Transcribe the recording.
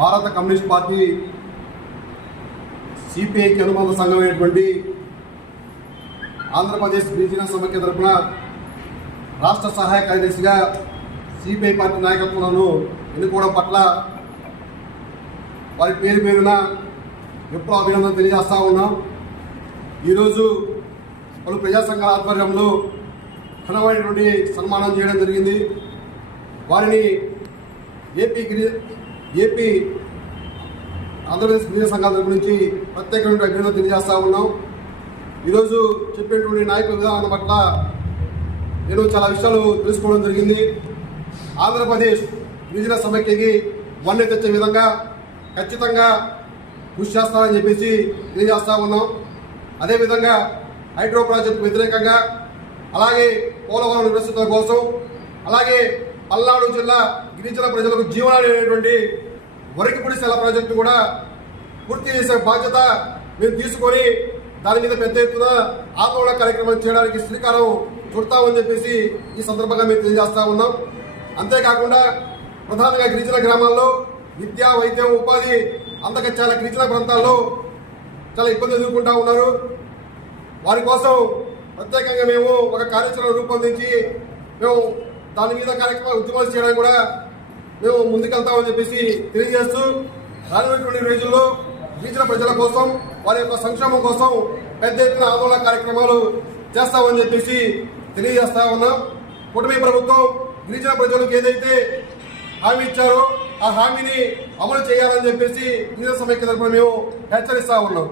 భారత communist party సిపిఐకి అనుబంధ సంఘమైనటువంటి ఆంధ్రప్రదేశ్ గిరిజన సమైక్య తరఫున రాష్ట్ర సహాయ కార్యదర్శిగా సిపిఐ పార్టీ నాయకత్వాలను ఎన్నుకోవడం పట్ల వారి పేరు పేరున ఎప్పుడూ అభినందన తెలియజేస్తా ఉన్నాం. ఈరోజు పలు ప్రజా సంఘాల ఆధ్వర్యంలో ఘనమైనటువంటి సన్మానం చేయడం జరిగింది. వారిని ఏపీ గిరి ఏపీ ఆంధ్రప్రదేశ్ గిరిజన సంఘాల తరపు నుంచి ప్రత్యేకమైన అభినందన తెలియజేస్తా ఉన్నాం. ఈరోజు చెప్పేటువంటి నాయకుల విధానం పట్ల నేను చాలా విషయాలు తెలుసుకోవడం జరిగింది. ఆంధ్రప్రదేశ్ గిరిజన సమైక్యకి వన్నె తెచ్చే విధంగా ఖచ్చితంగా కృషి చేస్తానని చెప్పేసి తెలియజేస్తా ఉన్నాం. అదేవిధంగా హైడ్రో ప్రాజెక్టు వ్యతిరేకంగా అలాగే పోలవరం నిరసన కోసం అలాగే పల్నాడు జిల్లా గిరిజన ప్రజలకు జీవనాడి అనేటువంటి సెల ప్రాజెక్టు కూడా పూర్తి చేసే బాధ్యత మేము తీసుకొని దాని మీద పెద్ద ఎత్తున ఆందోళన కార్యక్రమాలు చేయడానికి శ్రీకారం చుడతామని చెప్పేసి ఈ సందర్భంగా మేము తెలియజేస్తా ఉన్నాం. అంతేకాకుండా ప్రధానంగా గిరిజన గ్రామాల్లో విద్య వైద్యం ఉపాధి అందక చాలా గిరిజన ప్రాంతాల్లో చాలా ఇబ్బంది ఎదుర్కొంటా ఉన్నారు. వారి కోసం ప్రత్యేకంగా మేము ఒక కార్యాచరణ రూపొందించి మేము దాని మీద కార్యక్రమాలు ఉద్యమాలు చేయడానికి కూడా మేము ముందుకెళ్తామని చెప్పేసి తెలియజేస్తూ రానున్నటువంటి రోజుల్లో గిరిజన ప్రజల కోసం వారి యొక్క సంక్షేమం కోసం పెద్ద ఎత్తున ఆందోళన కార్యక్రమాలు చేస్తామని చెప్పేసి తెలియజేస్తా ఉన్నాం. కూటమి ప్రభుత్వం గిరిజన ప్రజలకు ఏదైతే హామీ ఇచ్చారో ఆ హామీని అమలు చేయాలని చెప్పేసి గిరిజన సమైక్య తరఫున మేము హెచ్చరిస్తా ఉన్నాం.